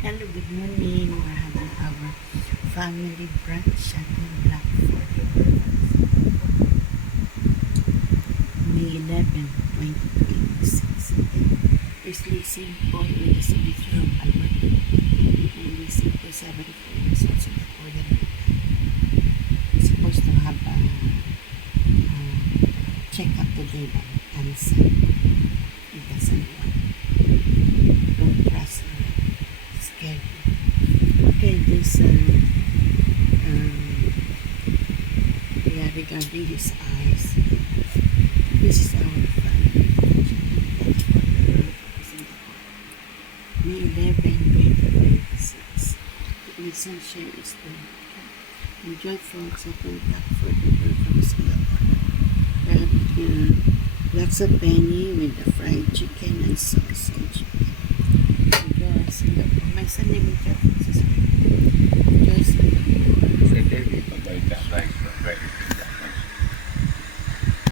Hello, good morning. We're having our family brunch at Blackford, May 11, 2026. It's Lizzie Paul with the signature of Albert. And Lizzie Paul 74 is also recorded. It's supposed to have a check-up today, but cancel. It doesn't work. Don't trust me. It's scary. Okay, this yeah, regarding his eyes, this is our family. May 11, 2026. Listen, share is there. Enjoy folks at Blackford from Singapore. We have lots of penny with the fried chicken and sausage. Enjoy Singapore. My son named Jeff.